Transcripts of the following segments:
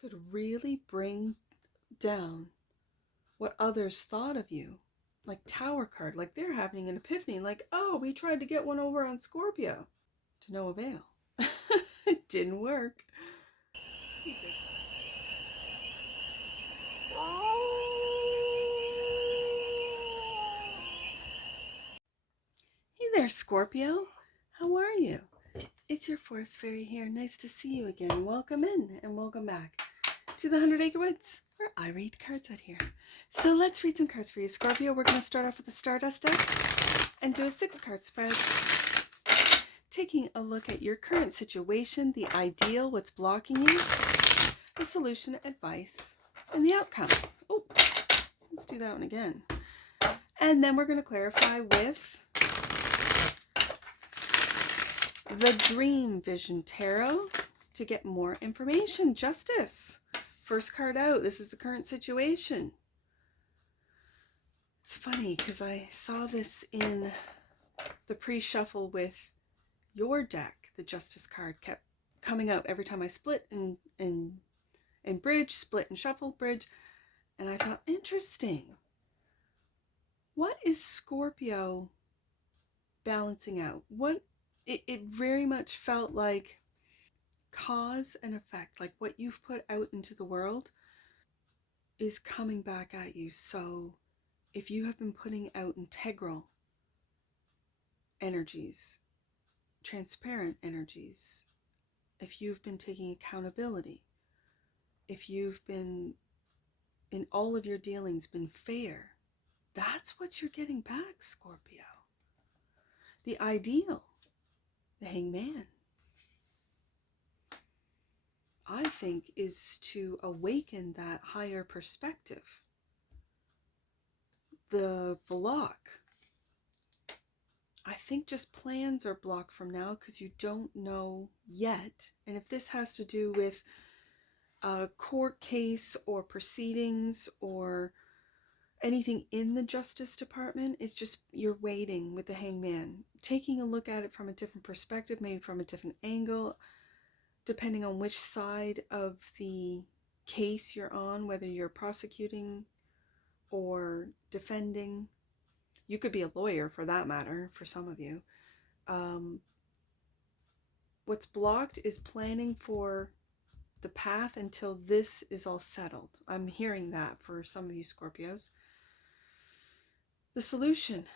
could really bring down what others thought of you. Like Tower card, like they're having an epiphany, like, oh, we tried to get one over on Scorpio. To no avail. It didn't work. Hey there, Scorpio. How are you? It's your forest fairy here. Nice to see you again. Welcome in and welcome back to the 100 Acre Woods, where I read cards out here. So let's read some cards for you, Scorpio. We're going to start off with the Stardust deck and do a 6-card spread. Taking a look at your current situation, the ideal, what's blocking you, the solution, advice, and the outcome. Oh, let's do that one again. And then we're going to clarify with the Dream Vision Tarot to get more information. Justice. First card out. This is the current situation. It's funny because I saw this in the pre-shuffle with your deck. The Justice card kept coming out every time I split and bridge, split and shuffle, bridge. And I thought, interesting. What is Scorpio balancing out? It very much felt like cause and effect, like what you've put out into the world is coming back at you. So if you have been putting out integral energies, transparent energies, if you've been taking accountability, if you've been in all of your dealings been fair, that's what you're getting back, Scorpio. The ideal, the Hangman, I think, is to awaken that higher perspective. The block, I think just plans are blocked from now because you don't know yet. And if this has to do with a court case or proceedings or anything in the Justice Department, it's just you're waiting with the Hangman, taking a look at it from a different perspective, maybe from a different angle, depending on which side of the case you're on, whether you're prosecuting or defending. You could be a lawyer for that matter, for some of you. What's blocked is planning for the path until this is all settled. I'm hearing that for some of you Scorpios. The solution,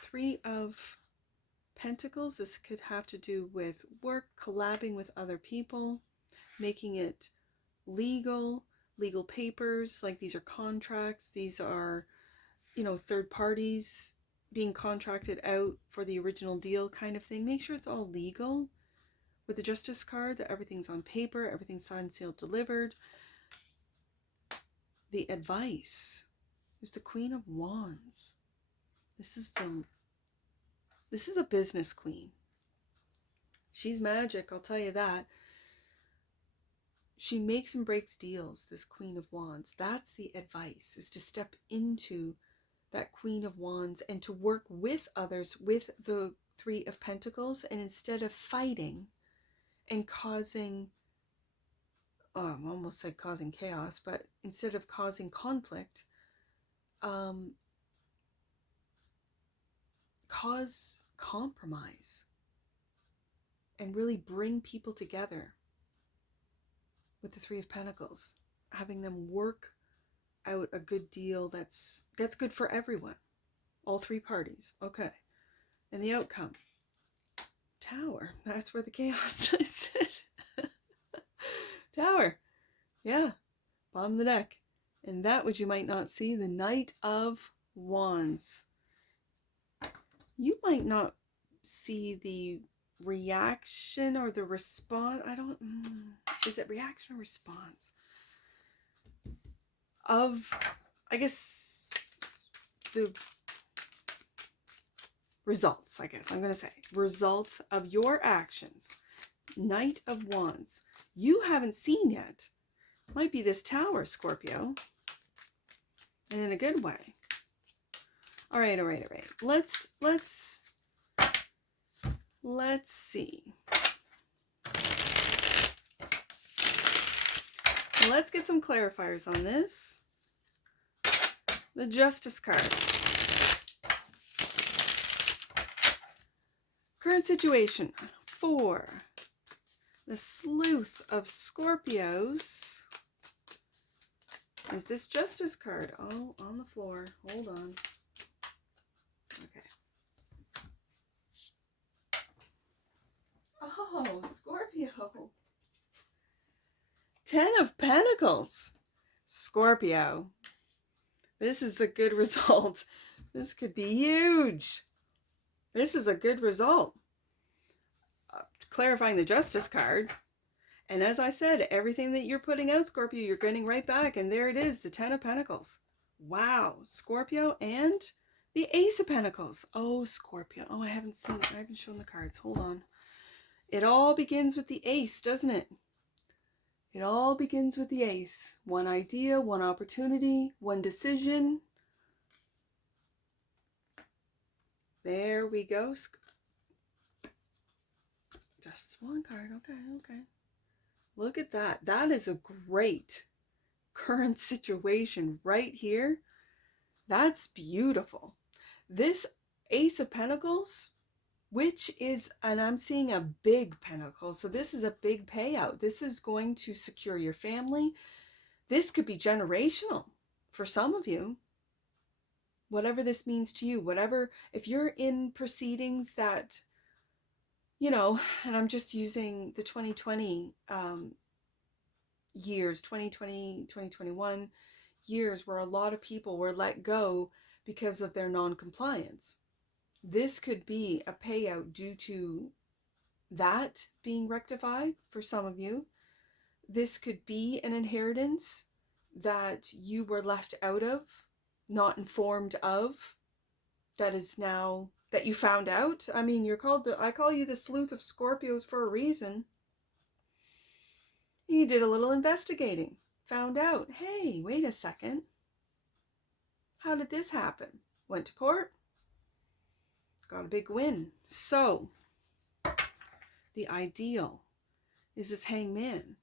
3 of Pentacles. This could have to do with work, collabing with other people, making it legal papers, like these are contracts, these are, third parties being contracted out for the original deal kind of thing. Make sure it's all legal. With the Justice card, that everything's on paper, everything's signed, sealed, delivered. The advice is the Queen of Wands. This is a business queen. She's magic, I'll tell you that. She makes and breaks deals, this Queen of Wands. That's the advice, is to step into that Queen of Wands and to work with others with the 3 of Pentacles. And instead of fighting and causing, I almost said causing chaos, but instead of causing conflict, cause compromise and really bring people together with the 3 of Pentacles, having them work out a good deal that's good for everyone, all 3 parties. Okay, and the outcome, Tower. That's where the chaos is. Tower, yeah, bottom of the deck. And that which you might not see, the Knight of Wands. You might not see the reaction or the response. Is it reaction or response? Of, I guess, the results, I'm going to say. Results of your actions. Knight of Wands. You haven't seen yet. Might be this Tower, Scorpio. And in a good way. All right. Let's see. let's get some clarifiers on this. The Justice card. Current situation for the Sleuth of Scorpios is this Justice card. Oh, on the floor. Hold on. Okay. Oh, Scorpio. 10 of Pentacles. Scorpio. This is a good result. This could be huge. This is a good result. Clarifying the Justice card. And as I said, everything that you're putting out, Scorpio, you're getting right back. And there it is, the 10 of Pentacles. Wow, Scorpio, and the Ace of Pentacles. Oh, Scorpio. Oh, I haven't shown the cards. Hold on. It all begins with the Ace, doesn't it? It all begins with the Ace. One idea, one opportunity, one decision. There we go. Just one card. Okay. Look at that. That is a great current situation right here. That's beautiful. This Ace of Pentacles, which is, and I'm seeing a big pentacle. So this is a big payout. This is going to secure your family. This could be generational for some of you. Whatever this means to you, whatever, if you're in proceedings that, you know, and I'm just using the 2020 years, 2020, 2021 years, where a lot of people were let go because of their non-compliance. This could be a payout due to that being rectified for some of you. This could be an inheritance that you were left out of, not informed of, that is now, that you found out. I mean, you're called I call you the Sleuth of Scorpios for a reason. You did a little investigating, found out, hey, wait a second. How did this happen? Went to court, got a big win. So, the ideal is this Hangman.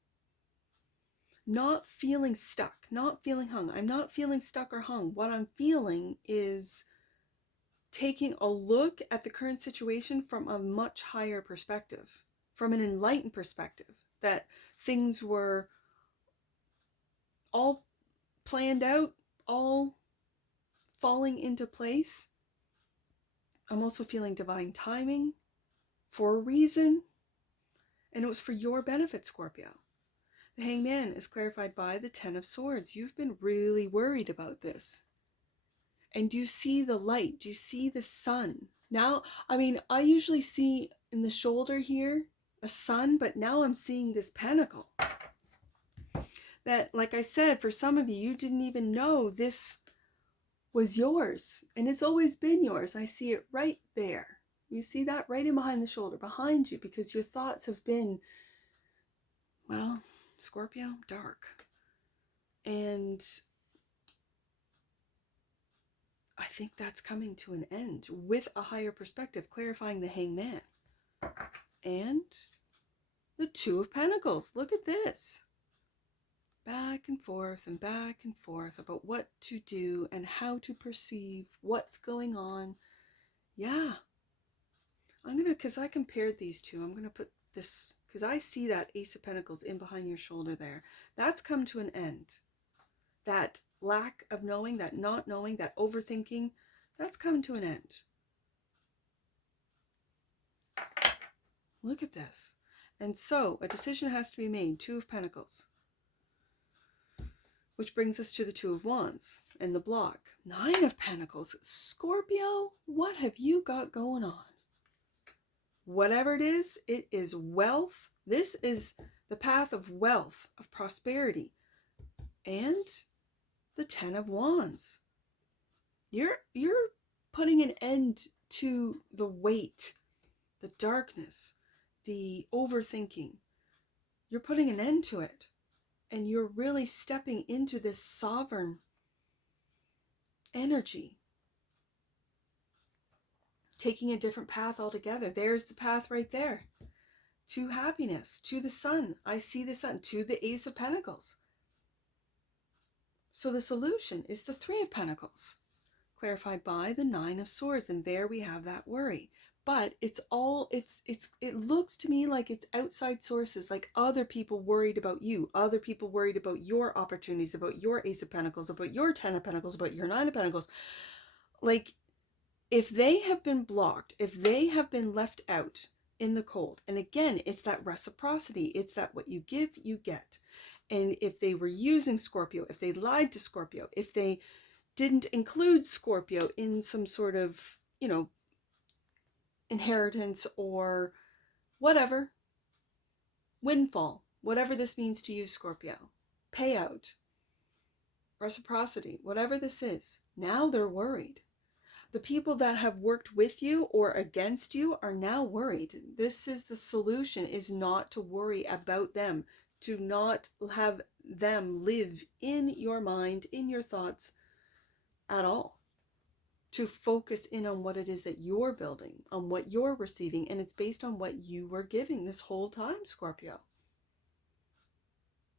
Not feeling stuck, not feeling hung. I'm not feeling stuck or hung. What I'm feeling is taking a look at the current situation from a much higher perspective, from an enlightened perspective, that things were all planned out, all falling into place. I'm also feeling divine timing for a reason, and it was for your benefit, Scorpio. The Hangman is clarified by the 10 of Swords. You've been really worried about this. And do you see the light? Do you see the sun? Now, I mean, I usually see in the shoulder here a sun, but now I'm seeing this pentacle. That, like I said, for some of you, you didn't even know this was yours. And it's always been yours. I see it right there. You see that right in behind the shoulder, behind you, because your thoughts have been, well, Scorpio, dark. And I think that's coming to an end with a higher perspective, clarifying the Hangman. And the Two of Pentacles. Look at this. Back and forth about what to do and how to perceive what's going on. Yeah. Because I compared these two, I'm going to put this, because I see that Ace of Pentacles in behind your shoulder there. That's come to an end. That lack of knowing, that not knowing, that overthinking, that's come to an end. Look at this. And so a decision has to be made. Two of Pentacles. Which brings us to the Two of Wands and the block. Nine of Pentacles. Scorpio, what have you got going on? Whatever it is wealth. This is the path of wealth, of prosperity. And the 10 of Wands. You're putting an end to the weight, the darkness, the overthinking. You're putting an end to it. And you're really stepping into this sovereign energy. Taking a different path altogether. There's the path right there. To happiness, to the sun. I see the sun. To the Ace of Pentacles. So the solution is the Three of Pentacles, clarified by the Nine of Swords. And there we have that worry. But it looks to me like it's outside sources, like other people worried about you, other people worried about your opportunities, about your Ace of Pentacles, about your Ten of Pentacles, about your Nine of Pentacles. Like, if they have been blocked, if they have been left out in the cold, and again, it's that reciprocity, it's that what you give, you get. And if they were using Scorpio, if they lied to Scorpio, if they didn't include Scorpio in some sort of, inheritance or whatever, windfall, whatever this means to you, Scorpio, payout, reciprocity, whatever this is, now they're worried. The people that have worked with you or against you are now worried. This is the solution, is not to worry about them, to not have them live in your mind, in your thoughts at all. To focus in on what it is that you're building, on what you're receiving, and it's based on what you were giving this whole time, Scorpio.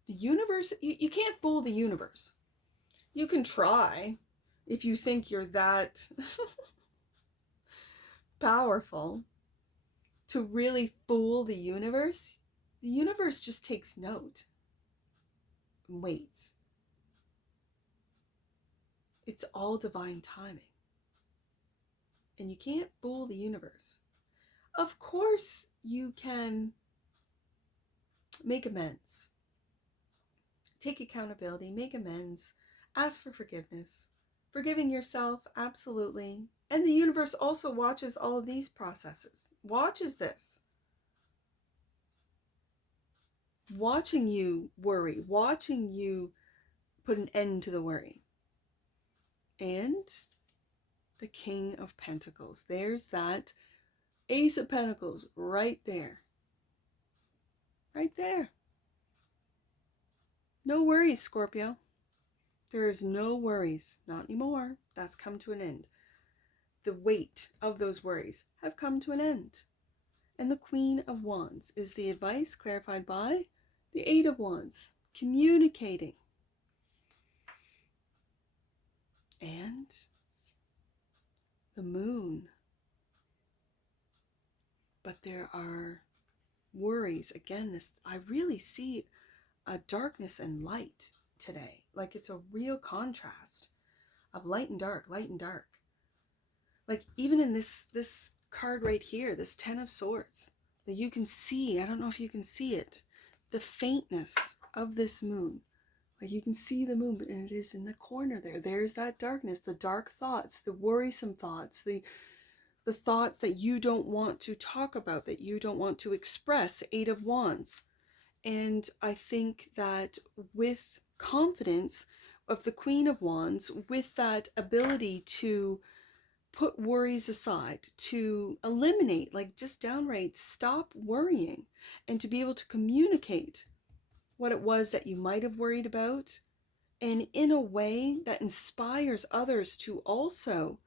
The universe, you can't fool the universe. You can try if you think you're that powerful to really fool the universe. The universe just takes note and waits. It's all divine timing. And you can't fool the universe. Of course, you can make amends. Take accountability, make amends, ask for forgiveness. Forgiving yourself, absolutely. And the universe also watches all of these processes, watches this. Watching you worry, watching you put an end to the worry. And the King of Pentacles. There's that Ace of Pentacles right there. Right there. No worries, Scorpio. There is no worries. Not anymore. That's come to an end. The weight of those worries have come to an end. And the Queen of Wands is the advice clarified by the Eight of Wands. Communicating. And the Moon. But there are worries. Again, I really see a darkness and light today. Like it's a real contrast of light and dark, light and dark. Like even in this card right here, this Ten of Swords, that you can see, I don't know if you can see it, the faintness of this moon. Like you can see the moon, and it is in the corner there. There's that darkness, the dark thoughts, the worrisome thoughts, the thoughts that you don't want to talk about, that you don't want to express. Eight of Wands. And I think that with confidence of the Queen of Wands, with that ability to put worries aside, to eliminate, like just downright stop worrying, and to be able to communicate what it was that you might have worried about, and in a way that inspires others to also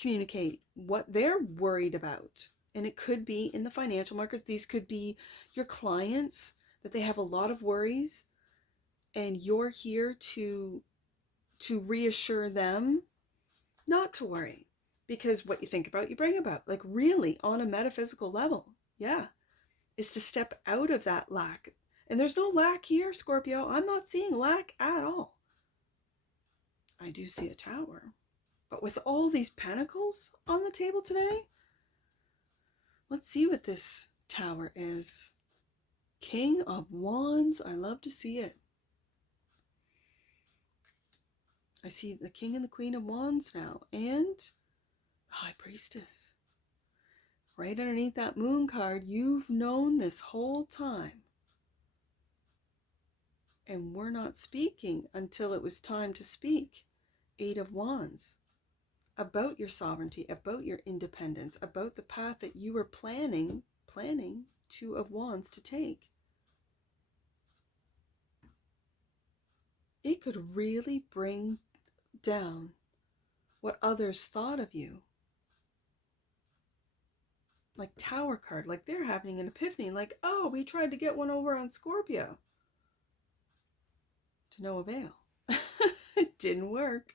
communicate what they're worried about. And it could be in the financial markets. These could be your clients, that they have a lot of worries, and you're here to reassure them not to worry, because what you think about, you bring about. Like really on a metaphysical level, yeah, is to step out of that lack. And there's no lack here, Scorpio. I'm not seeing lack at all. I do see a Tower. But with all these pentacles on the table today, let's see what this Tower is. King of Wands. I love to see it. I see the King and the Queen of Wands now. And High Priestess. Right underneath that Moon card, you've known this whole time. And we're not speaking until it was time to speak. Eight of Wands. About your sovereignty, about your independence, about the path that you were planning Two of Wands to take. It could really bring down what others thought of you. Like Tower card, like they're having an epiphany, like, oh, we tried to get one over on Scorpio. To no avail. didn't work.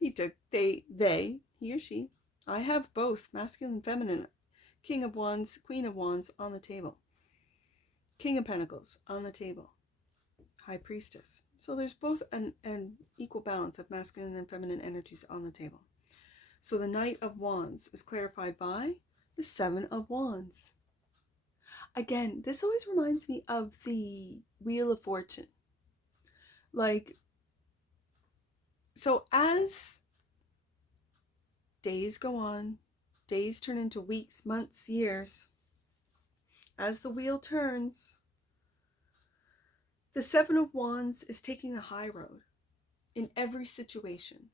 He or she. I have both, masculine and feminine. King of Wands, Queen of Wands on the table. King of Pentacles on the table. High Priestess. So there's both an equal balance of masculine and feminine energies on the table. So the Knight of Wands is clarified by the Seven of Wands. Again, this always reminds me of the Wheel of Fortune. Like, so as days go on, days turn into weeks, months, years, as the wheel turns, the Seven of Wands is taking the high road in every situation.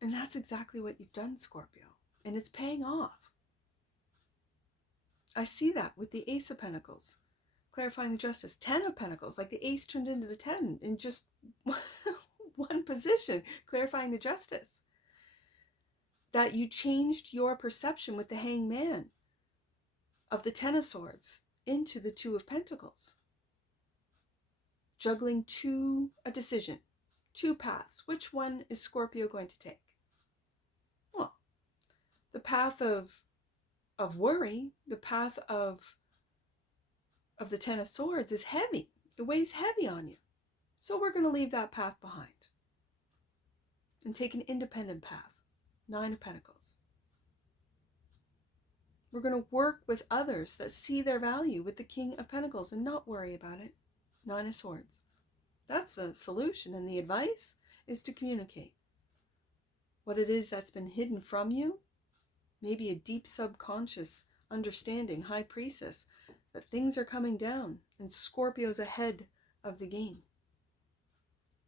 And that's exactly what you've done, Scorpio. And it's paying off. I see that with the Ace of Pentacles, clarifying the Justice. 10 of Pentacles, like the Ace turned into the 10 in just one position, clarifying the Justice. That you changed your perception with the Hangman of the Ten of Swords into the Two of Pentacles. Juggling a decision, two paths. Which one is Scorpio going to take? Well, the path of worry, the path of the Ten of Swords is heavy. It weighs heavy on you. So we're going to leave that path behind and take an independent path. Nine of Pentacles. We're going to work with others that see their value with the King of Pentacles and not worry about it. Nine of Swords. That's the solution, and the advice is to communicate what it is that's been hidden from you. Maybe a deep subconscious understanding, High Priestess, that things are coming down and Scorpio's ahead of the game,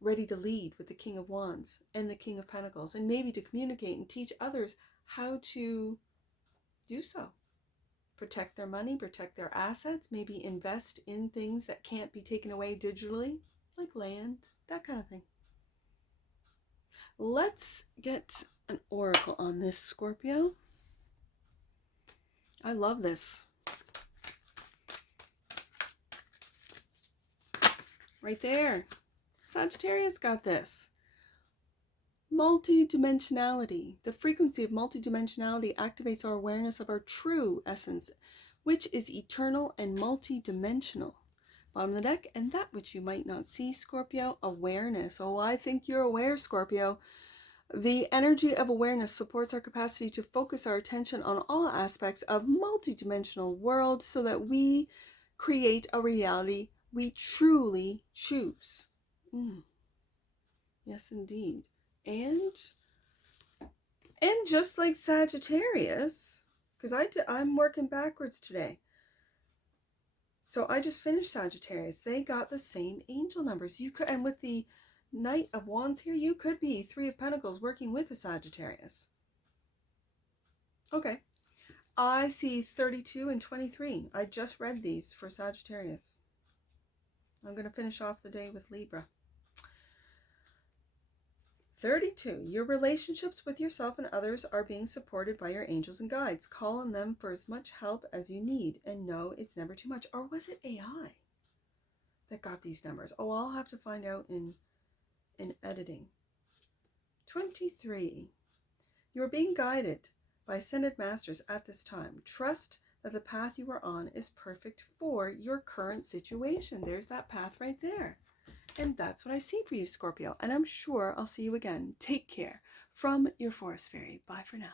ready to lead with the King of Wands and the King of Pentacles, and maybe to communicate and teach others how to do so. Protect their money, protect their assets, maybe invest in things that can't be taken away digitally, like land, that kind of thing. Let's get an oracle on this, Scorpio. I love this. Right there. Sagittarius got this. Multidimensionality. The frequency of multidimensionality activates our awareness of our true essence, which is eternal and multidimensional. Bottom of the deck, and that which you might not see, Scorpio, awareness. Oh, I think you're aware, Scorpio. The energy of awareness supports our capacity to focus our attention on all aspects of multidimensional world so that we create a reality we truly choose. Yes, indeed. And just like Sagittarius, because I'm working backwards today. So I just finished Sagittarius. They got the same angel numbers. You could, and with the Knight of Wands here, you could be Three of Pentacles working with a Sagittarius. Okay. I see 32 and 23. I just read these for Sagittarius. I'm going to finish off the day with Libra. 32. Your relationships with yourself and others are being supported by your angels and guides. Call on them for as much help as you need and know it's never too much. Or was it AI that got these numbers? Oh, I'll have to find out in editing. 23. You are being guided by ascended masters at this time. Trust that the path you are on is perfect for your current situation. There's that path right there. And that's what I see for you, Scorpio. And I'm sure I'll see you again. Take care. From your Forest Fairy. Bye for now.